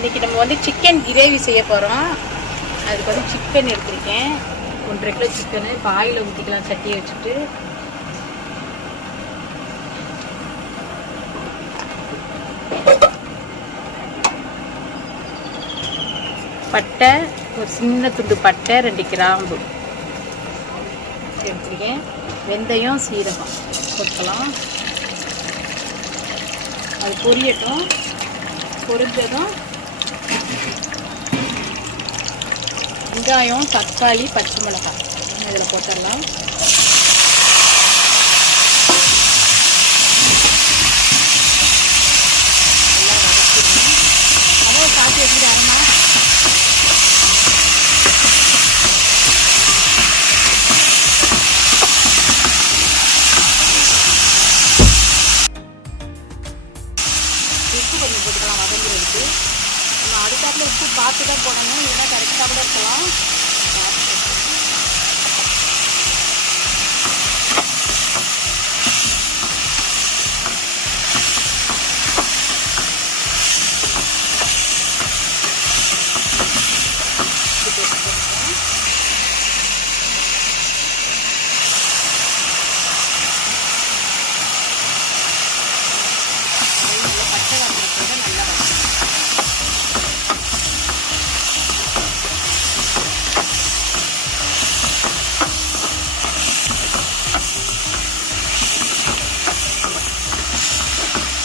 இன்றைக்கி நம்ம வந்து சிக்கன் கிரேவி செய்ய போகிறோம் அதுக்கு வந்து சிக்கன் எடுத்திருக்கேன். ஒன்றரை கிலோ சிக்கனு இப்போ ஆயில் ஊற்றிக்கலாம் சட்டியை வச்சுட்டு. பட்டை ஒரு சின்ன துண்டு பட்டை ரெண்டு கிராம்பு எடுத்துருக்கேன். வெந்தயம் சீரகம் போட்டுக்கலாம். அது பொரியட்டும். பொரிஞ்சதும் வெங்காயம் தக்காளி பச்சை மிளகாய். இதில் போட்டுடலாம். நல்லா வதக்கிடணும் உப்பு கொஞ்சம் போட்டுக்கலாம். வதங்குறதுக்கு நம்ம உப்பு பார்த்து தான் போடணும். இல்லைன்னா கரெக்டாக கூட இருக்கலாம் உப்பு போட்டு போட்டுக்கலாம். அது நல்லா பச்சை வாசனை நல்லா வதக்கணும்.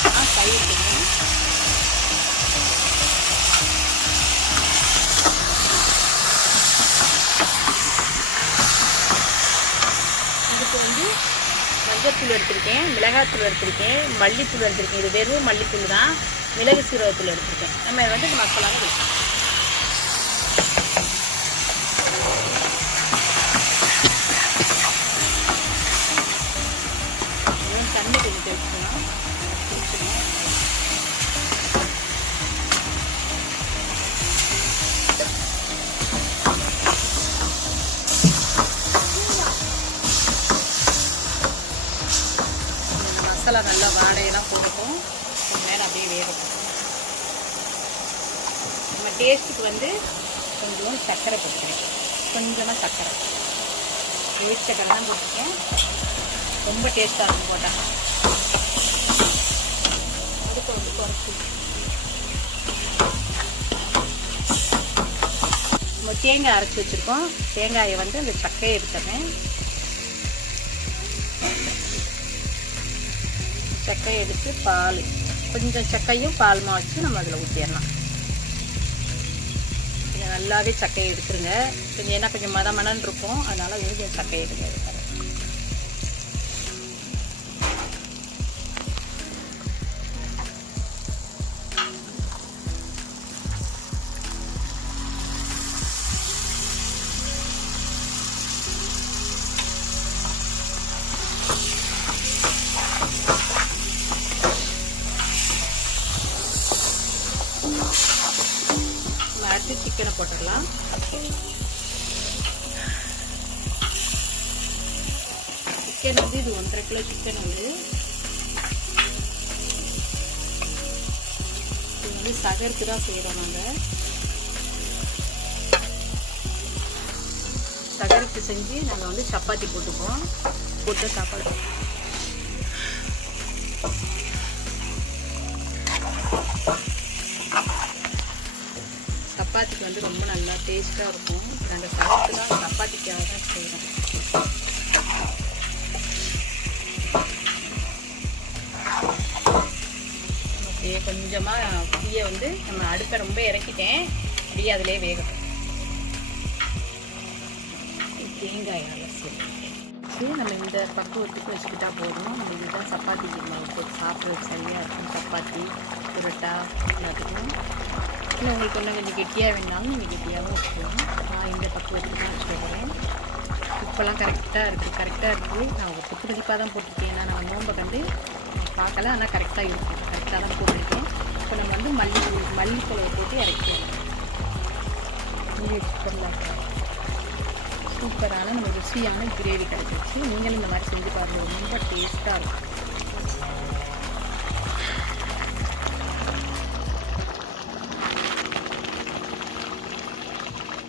ஆ தயிர் கொஞ்சம் இதுக்கு வந்து மஞ்சத்தூள் எடுத்திருக்கேன் மிளகாத்தூள் எடுத்திருக்கேன் மல்லித்தூள் எடுத்திருக்கேன். இது வெறும் மல்லித்தூள் தான். மிளகு சீரகத்தூள் எடுத்திருக்கேன். நம்ம இதை வந்து மசாலாவை வைக்கலாம் மசாலா நல்லா வாடையெல்லாம் கொடுக்கும் நேரம் அப்படியே வேகட்டும். நம்ம டேஸ்ட்டுக்கு வந்து கொஞ்சம் சர்க்கரை போட்டுக்கிறேன். கொஞ்சமாக சர்க்கரை. ஒயிட் சர்க்கரை தான் போட்டிருக்கேன். ரொம்ப டேஸ்ட்டாக இருக்கும் போட்டால் அதுக்கு வந்து குறைச்சி. நம்ம தேங்காய் அரைச்சி வச்சுருக்கோம். தேங்காயை வந்து அந்த சக்கையை எடுத்துறேன் சக்கையை எடுத்து பால் கொஞ்சம் சக்கையும் பால்மா வச்சு நம்ம அதில் ஊற்றிடலாம் கொஞ்சம் நல்லாவே சக்கையை எடுத்துருங்க. கொஞ்சம் ஏன்னா கொஞ்சம் மத மணன்னு இருக்கும். அதனால் கொஞ்சம் சக்கையை எடுங்க. எடுக்கிறேன் சிக்கனை போட்டுடலாம். சிக்கன் வந்து இது ஒன்றரை கிலோ சிக்கன் வந்து இது வந்து சகருக்கு தான் செய்கிறோம் நாங்கள் சகருக்கு செஞ்சு நாங்கள் வந்து சப்பாத்தி போட்டுப்போம் போட்டு சாப்பாடு. சப்பாத்திக்கு வந்து ரொம்ப நல்லா டேஸ்ட்டாக இருக்கும். அந்த சகருக்கு தான் சப்பாத்திக்காக தான் செய்கிறோம் அப்படியே கொஞ்சமாக தீயை வந்து நம்ம அடுப்பை ரொம்ப இறக்கிட்டேன். அப்படியே அதிலே வேகட்டும். தேங்காய் அலசி. நம்ம இந்த பக்குவத்துக்கு வச்சுக்கிட்டா போதும். நம்ம இதுதான் சப்பாத்திக்கு மாவு சாப்பிட்றது சரியாக இருக்கும் சப்பாத்தி புரோட்டா எல்லாத்துக்கும். இல்லை உங்களுக்கு ஒன்றும் கொஞ்சம் கெட்டியாக வேணாலும் நீங்கள் கெட்டியாகவும் வச்சுக்கலாம். நான் இந்த பக்குவத்துக்கு தான் வச்சுக்கிறேன். உப்பெல்லாம் கரெக்டாக இருக்குது கரெக்டாக இருக்குது நான் ஒரு குத்து தான் போட்டிருக்கேன். ஏன்னா நான் நோம்பை கண்டு பார்க்கல ஆனால் கரெக்டாக இருக்கும் கரெக்டாக தான் போட்டிருக்கேன். இப்போ நம்ம வந்து மல்லி மல்லித்தலையை போட்டு இறக்கிடலாம். சூப்பரான நம்ம ருசியான கிரேவி கிடைச்சிருச்சு. நீங்களும் இந்த மாதிரி செஞ்சு பாருங்கள் ரொம்ப டேஸ்ட்டாக இருக்கும்.